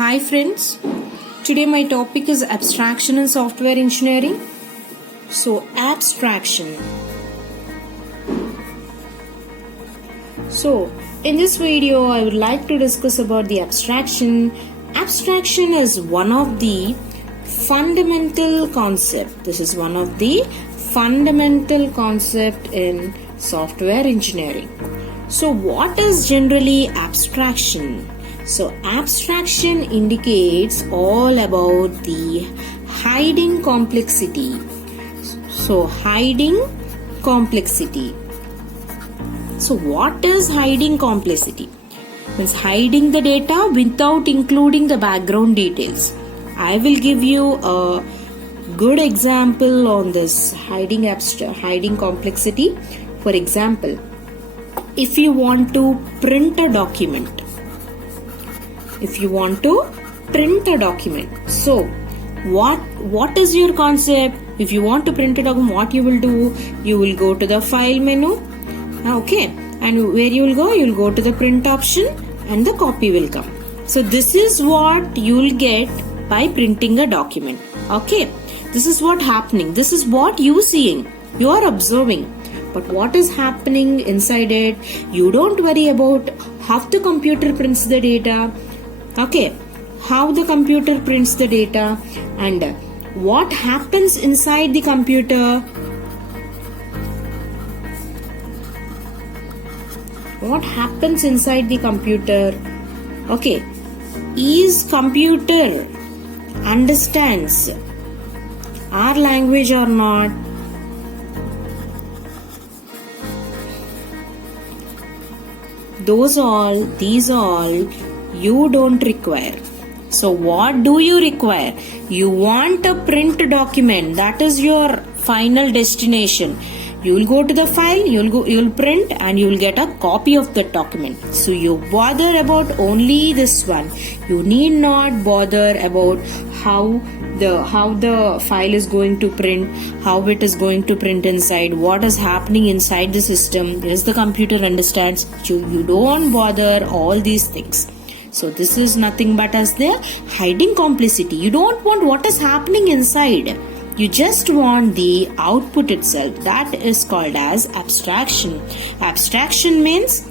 Hi friends, today my topic is abstraction in software engineering. So abstraction. So in this video I would like to discuss about the abstraction. Abstraction is one of the fundamental concept. This is one of the fundamental concept in software engineering. So what is generally abstraction? So abstraction indicates all about the hiding complexity. So hiding complexity. So what is hiding complexity? Means hiding the data without including the background details. I will give you a good example on this hiding complexity. For example, if you want to print a document. So what is your concept? If you want to print a document, what you will do? You will go to the file menu. Okay. And where you will go? You will go to the print option and the copy will come. So this is what you will get by printing a document. Okay. This is what happening. This is what you seeing. You are observing. But what is happening inside it? You don't worry about how the computer prints the data. Okay, how the computer prints the data and what happens inside the computer. What happens inside the computer? Okay, is computer understands our language or not? These all you don't require. So what do you require? You want a print document. That is your final destination. You will go to the file, you will print and you will get a copy of the document. So you bother about only this one. You need not bother about how the file is going to print, how it is going to print inside, what is happening inside the system. Yes, the computer understands. You don't bother all these things. So this is nothing but as the hiding complexity. You don't want what is happening inside. You just want the output itself. That is called as abstraction. Abstraction means,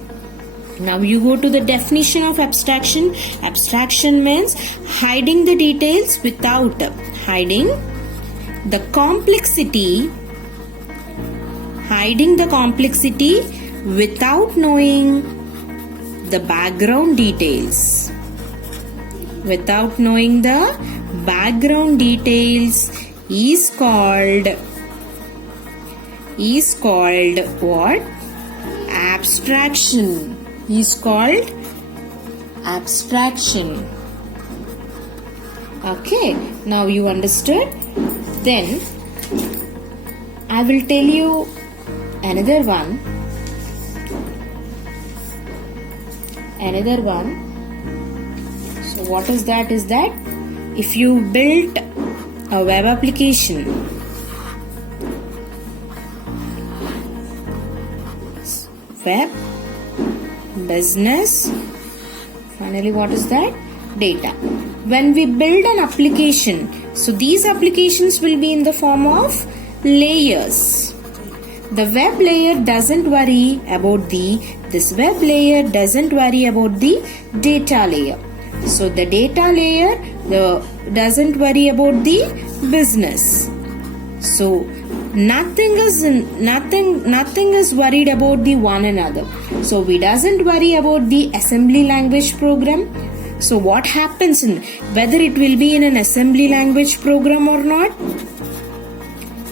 now you go to the definition of abstraction. Abstraction means hiding the details without hiding the complexity. Hiding the complexity without knowing the background details. Without knowing the background details is called what? Abstraction. Is called abstraction. Okay, now you understood. Then I will tell you another one. So what is that? Is that if you built a web application, web, business, finally what is that? Data. When we build an application, so these applications will be in the form of layers. The web layer doesn't worry about this web layer doesn't worry about the data layer. So the data layer doesn't worry about the business. So nothing is worried about the one another. So we doesn't worry about the assembly language program. So what happens whether it will be in an assembly language program or not?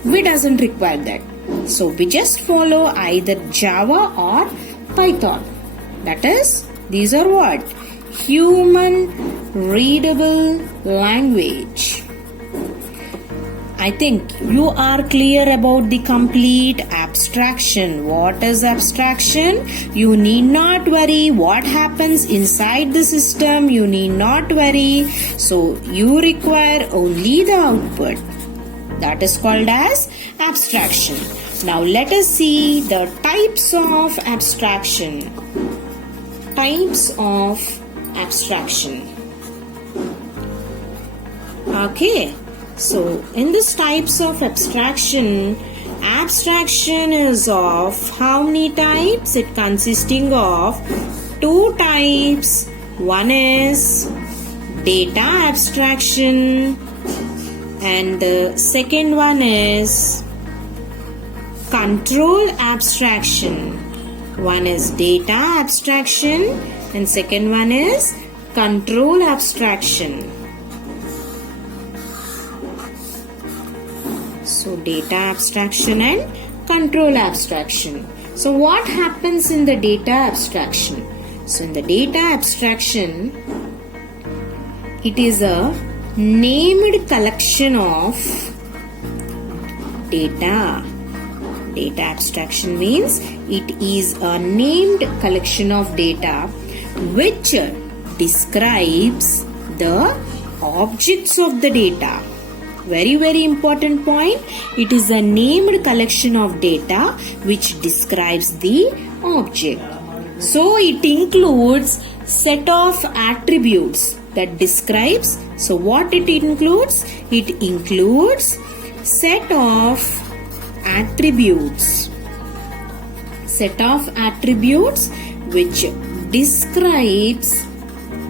We doesn't require that. So we just follow either Java or Python. That is, these are what? Human readable language. I think you are clear about the complete abstraction. What is abstraction? You need not worry what happens inside the system. You need not worry. So you require only the output. That is called as abstraction. Now let us see the types of abstraction. Types of abstraction. Okay, so in this types of abstraction is of how many types? It consisting of two types. One is data abstraction and the second one is control abstraction. One is data abstraction and second one is control abstraction. So data abstraction and control abstraction. So what happens in the data abstraction? So in the data abstraction, it is a named collection of data. Data abstraction means it is a named collection of data which describes the objects of the data. Very important point. It is a named collection of data which describes the object. So it includes set of attributes that describes. So what it includes? It includes set of attributes. Set of attributes which describes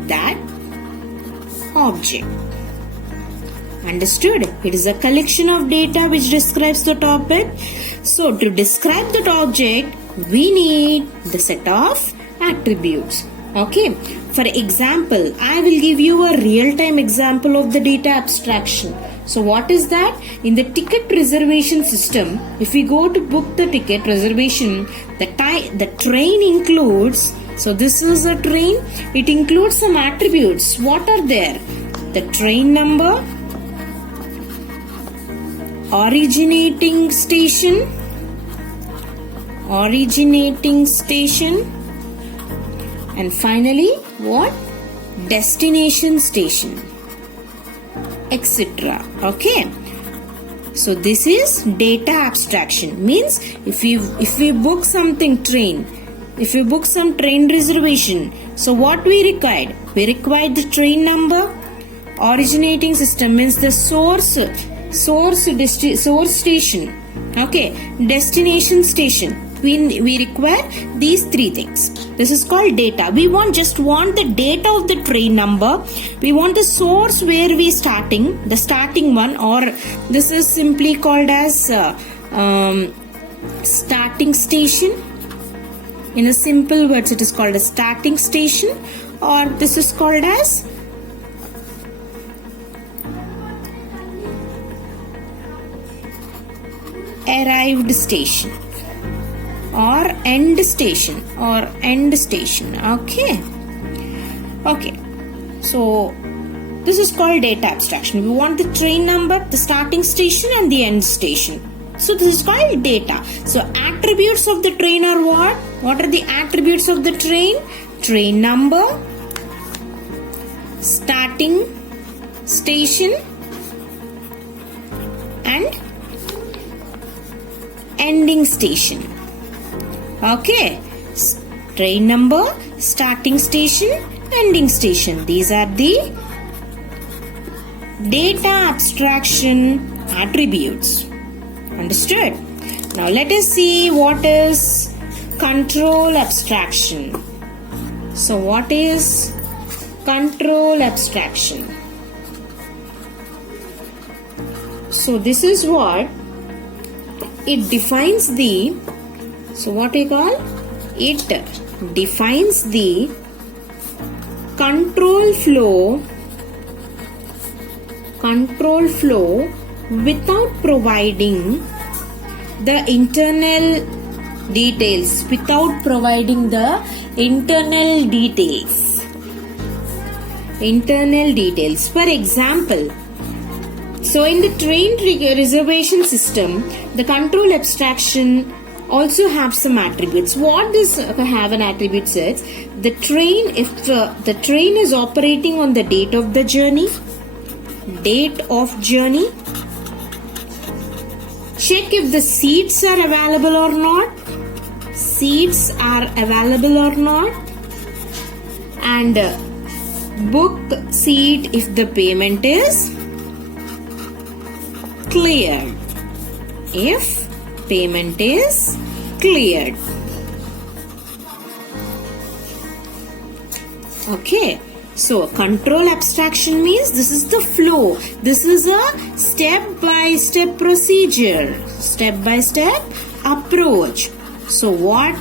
that object. Understood? It is a collection of data which describes that object. So to describe that object, we need the set of attributes. Okay. For example, I will give you a real-time example of the data abstraction. So what is that? In the ticket reservation system, if we go to book the ticket reservation, the train includes, so this is a train, it includes some attributes. What are there? The train number, originating station, and finally what? Destination station, etc. Okay. So this is data abstraction. Means if we book something train, if we book some train reservation, so what we required? We required the train number, originating system means the source station. Okay, destination station. We require these three things. This is called data. We just want the data of the train number. We want the source where we starting, the starting one, or this is simply called as starting station. In a simple words, it is called a starting station, or this is called as arrived station or end station Okay. So this is called data abstraction. We want the train number, the starting station and the end station. So this is called data. So attributes of the train are what? What are the attributes of the train? Train number, starting station and ending station. Okay. Train number, starting station, ending station. These are the data abstraction attributes. Understood? Now let us see what is control abstraction. So what is control abstraction? So this is what it defines the, so what we call? It defines the control flow without providing the internal details. For example, so in the train reservation system, the control abstraction also have some attributes. What this have an attribute says, the train, if the train is operating on the date of journey, check if the seats are available or not, and book seat if the payment is cleared. If payment is cleared. Okay. So control abstraction means this is the flow. This is a step-by-step procedure. Step-by-step approach. So what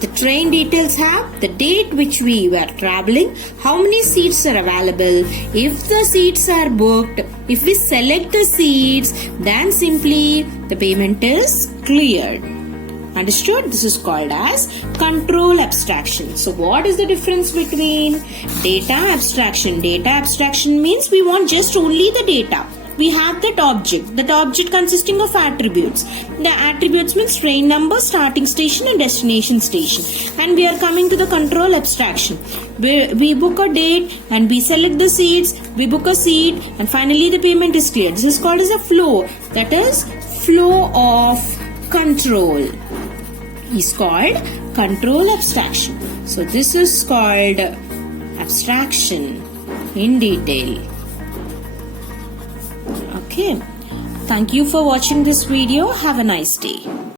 the train details have? The date which we were traveling, how many seats are available, if the seats are booked, if we select the seats, then simply the payment is cleared. Understood? This is called as control abstraction. So what is the difference between data abstraction? Data abstraction means we want just only the data. We have that object consisting of attributes. The attributes means train number, starting station and destination station. And we are coming to the control abstraction. We book a date and we select the seats, we book a seat and finally the payment is cleared. This is called as a flow. That is flow of control. Is called control abstraction. So this is called abstraction in detail. Okay. Thank you for watching this video. Have a nice day.